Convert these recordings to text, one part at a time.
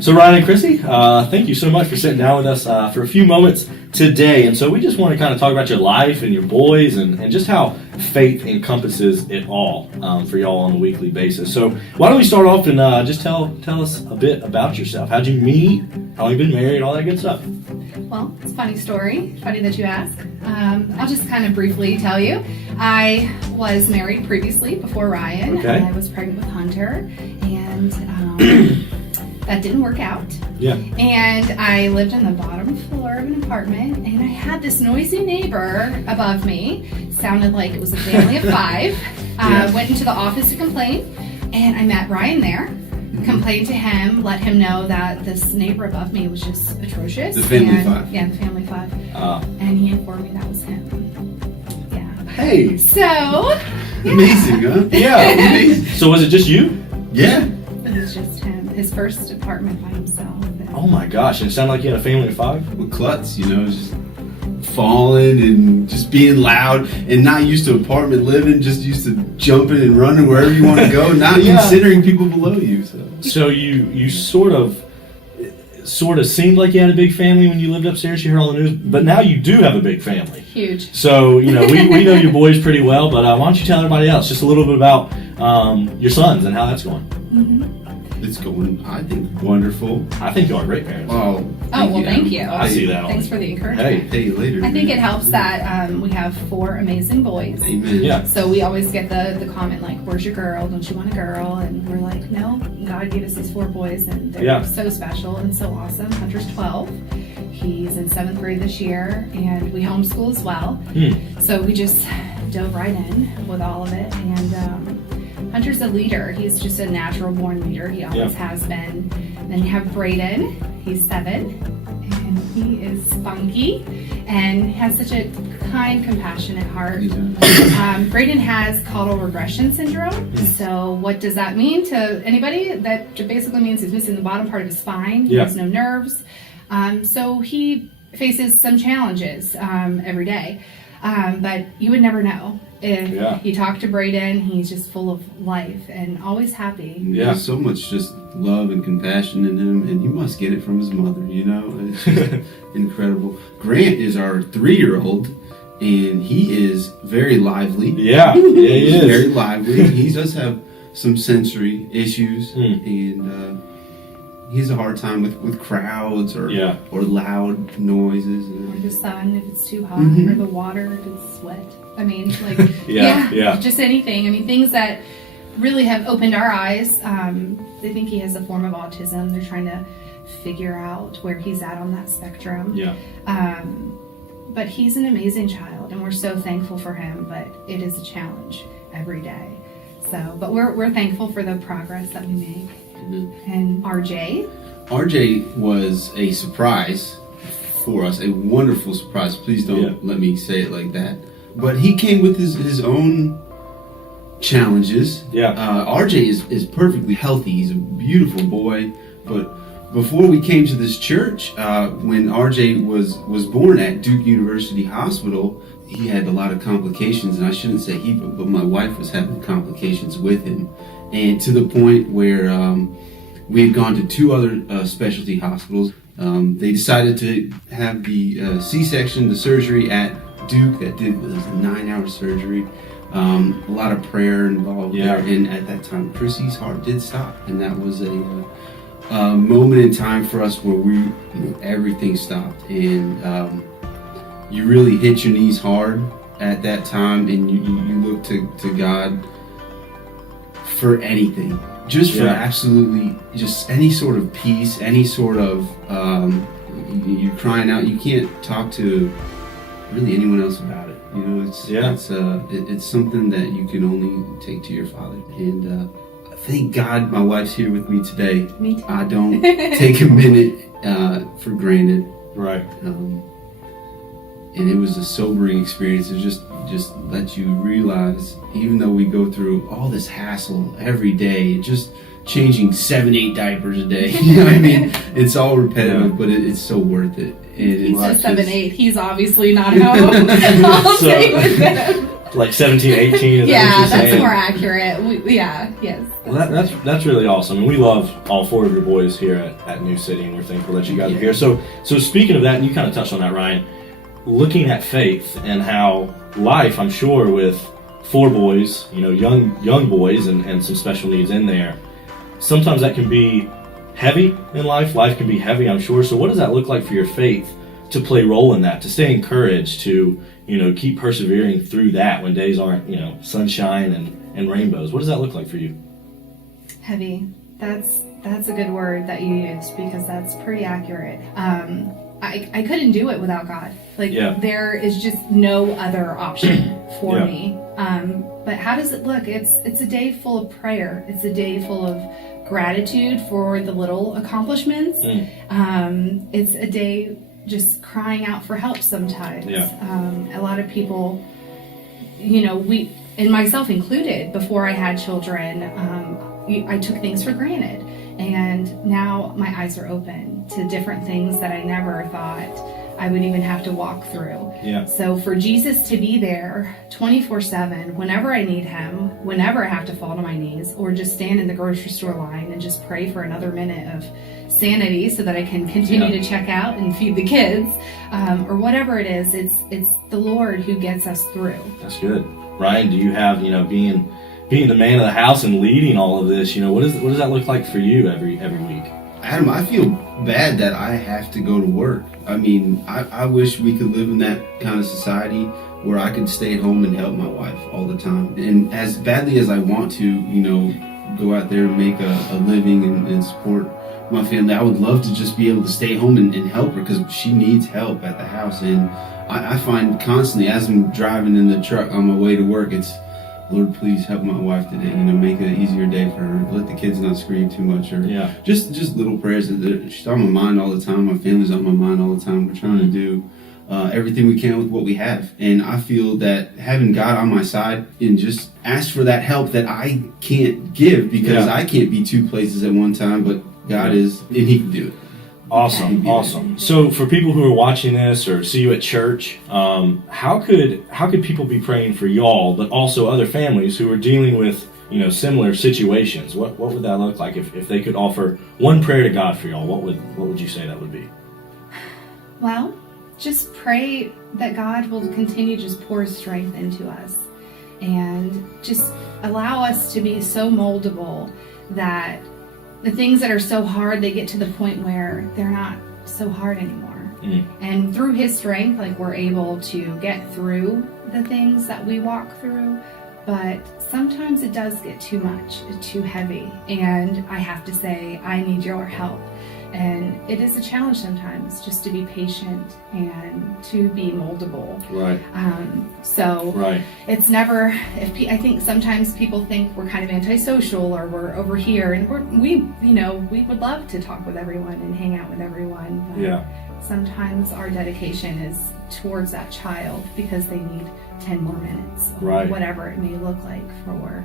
So Ryan and Chrissy, thank you so much for sitting down with us for a few moments today. And so we just want to kind of talk about your life and your boys and just how faith encompasses it all for y'all on a weekly basis. So why don't we start off and just tell us a bit about yourself. How'd you meet? How long you been married? All that good stuff. Well, it's a funny story. Funny that you ask. I'll just kind of briefly tell you. I was married previously before Ryan. Okay. I was pregnant with Hunter, and that didn't work out. Yeah. And I lived on the bottom floor of an apartment, and I had this noisy neighbor above me. Sounded like it was a family of five. Went into the office to complain, and I met Ryan there. Complained to him, let him know that this neighbor above me was just atrocious. The family five. Yeah, the family five. And he informed me that was him. Yeah. Hey. So. Yeah. Amazing, huh? Yeah. So was it just you? Yeah. It was just him. His first apartment by himself. Oh my gosh. And it sounded like you had a family of five? With klutz, just falling and just being loud and not used to apartment living, just used to jumping and running wherever you want to go, not considering people below you. So you sort of seemed like you had a big family when you lived upstairs. You heard all the news, but now you do have a big family. Huge. So we know your boys pretty well, but why don't you tell everybody else just a little bit about your sons and how that's going? Mm-hmm. It's going, I think, wonderful. I think you are great parents. Thank you. I see that. Thanks for the encouragement. Hey, later. I think it helps that we have 4 amazing boys. Amen. Yeah. So we always get the comment like, "Where's your girl? Don't you want a girl?" And we're like, "No, God gave us these 4 boys, and they're so special and so awesome." Hunter's 12. He's in 7th grade this year, and we homeschool as well. So we just dove right in with all of it, and Hunter's a leader. He's just a natural born leader. He always has been. Then you have Braden. He's 7, and he is spunky and has such a kind, compassionate heart. Braden has caudal regression syndrome. So what does that mean to anybody? That basically means he's missing the bottom part of his spine. He has no nerves. So he faces some challenges every day. But you would never know. If you talk to Braden, he's just full of life and always happy. There's so much just love and compassion in him, and he must get it from his mother, It's just incredible. Grant is our 3-year-old, and he is very lively. Yeah, he is. Very lively. He does have some sensory issues, and he has a hard time with crowds or loud noises. Or the sun if it's too hot, or the water if it's wet. I mean, like, just anything. I mean, things that really have opened our eyes. They think he has a form of autism. They're trying to figure out where he's at on that spectrum. Yeah. But he's an amazing child, and we're so thankful for him, but it is a challenge every day. So, but we're thankful for the progress that we make. And RJ was a surprise for us, a wonderful surprise. Please don't let me say it like that. But he came with his own challenges. RJ is perfectly healthy. He's a beautiful boy. But before we came to this church, when RJ was born at Duke University Hospital, he had a lot of complications, and I shouldn't say he, but my wife was having complications with him, and to the point where we had gone to 2 other specialty hospitals. They decided to have the C-section, the surgery at Duke. That was a 9-hour surgery. A lot of prayer involved there, and at that time, Chrissy's heart did stop, and that was a moment in time for us where everything stopped, and you really hit your knees hard at that time, and you look to God for anything, just for absolutely just any sort of peace, any sort of you're crying out. You can't talk to really anyone else about it. It's something that you can only take to your Father, and thank God my wife's here with me today. Me too. I don't take a minute for granted. Right. And it was a sobering experience. It just lets you realize, even though we go through all this hassle every day, just changing 7-8 diapers a day, you know what I mean? It's all repetitive, but it's so worth it. He says 7-8. He's obviously not home. I'll stay with him. like 17, 18. Is Yeah, that what that's you're saying? more accurate. Yes. Well, that's really awesome. And we love all 4 of your boys here at New City, and we're thankful that you guys are here. So speaking of that, and you kind of touched on that, Ryan, looking at faith and how life, I'm sure, with 4 boys, young boys and some special needs in there, sometimes that can be heavy in life. Life can be heavy, I'm sure. So what does that look like for your faith to play a role in that, to stay encouraged, to keep persevering through that when days aren't sunshine and rainbows? What does that look like for you? Heavy. That's a good word that you used, because that's pretty accurate. I couldn't do it without God. There is just no other option for me. But how does it look? It's a day full of prayer. It's a day full of gratitude for the little accomplishments. It's a day just crying out for help sometimes. A lot of people, we, and myself included, before I had children, I took things for granted. And now my eyes are open to different things that I never thought I would even have to walk through. So for Jesus to be there 24/7, whenever I need him, whenever I have to fall to my knees, or just stand in the grocery store line and just pray for another minute of sanity so that I can continue to check out and feed the kids, or whatever it is, it's the Lord who gets us through. That's good. Ryan, do you have, being the man of the house and leading all of this, what does that look like for you every week? Adam, I feel bad that I have to go to work. I mean, I wish we could live in that kind of society where I could stay home and help my wife all the time. And as badly as I want to, go out there and make a living and support my family, I would love to just be able to stay home and help her, because she needs help at the house. And I find constantly, as I'm driving in the truck on my way to work, it's, Lord, please help my wife today. Make it an easier day for her. Let the kids not scream too much, or just little prayers. She's on my mind all the time. My family's on my mind all the time. We're trying to do everything we can with what we have, and I feel that having God on my side and just ask for that help that I can't give, because I can't be 2 places at one time, but God is, and He can do it. Awesome. So for people who are watching this or see you at church, how could people be praying for y'all, but also other families who are dealing with similar situations? What would that look like if they could offer one prayer to God for y'all? What would you say that would be? Well, just pray that God will continue to just pour His strength into us, and just allow us to be so moldable that the things that are so hard, they get to the point where they're not so hard anymore. And through His strength, we're able to get through the things that we walk through. But sometimes it does get too much, too heavy. And I have to say, I need your help. And it is a challenge sometimes just to be patient and to be moldable. Right. It's never, I think sometimes people think we're kind of antisocial, or we're over here, and we would love to talk with everyone and hang out with everyone. Sometimes our dedication is towards that child because they need 10 more minutes, or whatever it may look like for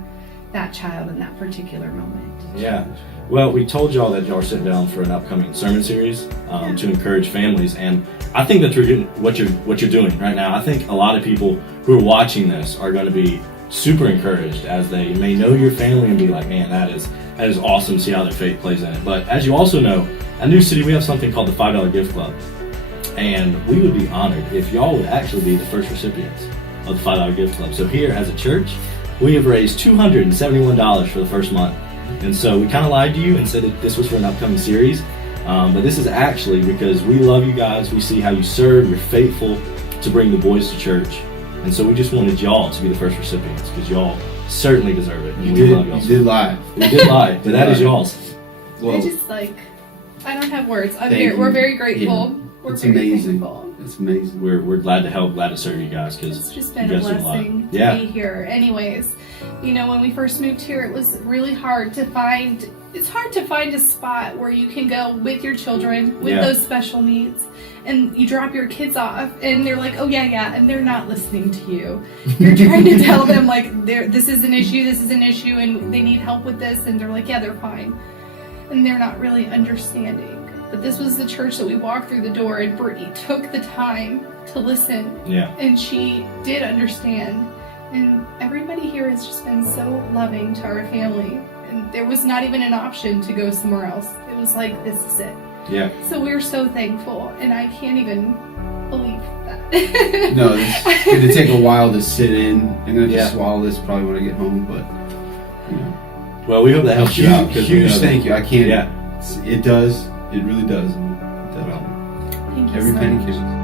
that child in that particular moment. Yeah. Well, we told y'all that y'all are sitting down for an upcoming sermon series to encourage families, and I think that what you're doing right now. I think a lot of people who are watching this are going to be super encouraged as they may know your family and be like, man, that is awesome to see how their faith plays in it. But as you also know, at New City we have something called the $5 Gift Club, and we would be honored if y'all would actually be the first recipients of the $5 Gift Club. So here as a church, we have raised $271 for the first month. And so we kind of lied to you and said that this was for an upcoming series. But this is actually because we love you guys. We see how you serve. You're faithful to bring the boys to church. And so we just wanted y'all to be the first recipients, because y'all certainly deserve it. And we love y'all. You did lie. We did lie, but that is y'all's. Well, I don't have words. We're very grateful. We're it's very amazing. thankful. It's amazing. We're glad to help, glad to serve you guys, because it's just been a blessing to be here. Anyways, when we first moved here, it was really hard to find. It's hard to find a spot where you can go with your children with those special needs, and you drop your kids off, and they're like, "Oh yeah," and they're not listening to you. You're trying to tell them this is an issue, and they need help with this, and they're like, "Yeah, they're fine," and they're not really understanding. But this was the church that we walked through the door, and Brittany took the time to listen. Yeah. And she did understand And everybody here has just been so loving to our family. And there was not even an option to go somewhere else. It was like, this is it. Yeah. So we're so thankful, and I can't even believe that. No, it's going to take a while to sit in. I'm going to just swallow this probably when I get home, but, you know. Well, we hope that helps you out. Huge thank you. I can't. Yeah. It does. It really does. Thank you Every so penny much. counts.